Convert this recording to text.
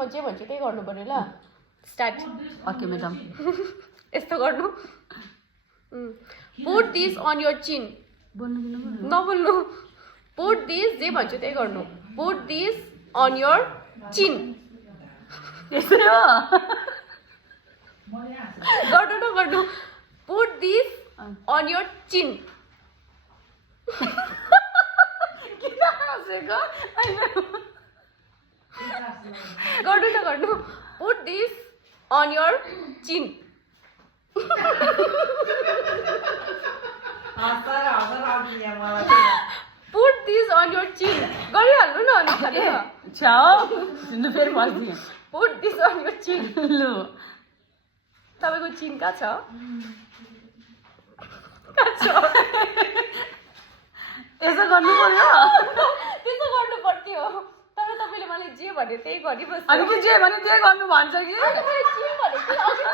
म जे भन्छु त्यही गर्नु पर्यो ल स्टार्ट ओके म्याडम यस्तो गर्नु पुट दिस अन योर चिन नबोल्नु पुट दिस जे भन्छु त्यही गर्नु put this on your chin गर्नु नगर्नु put this on your chin गर्नु नगर्नु put this on your chin put this on your chin गरिहाल्नु न नखाने फेरि भनिदिएँ पुट दिस अन योर चिन लु तपाईँको चिन कहाँ छ यसो गर्नु पर्यो त्यसो गर्नु पर्थ्यो तर तपाईँले मलाई जे भन्यो त्यही गरिबस्छु अनि जे भने त्यही गर्नु भन्छ कि चिन भनेको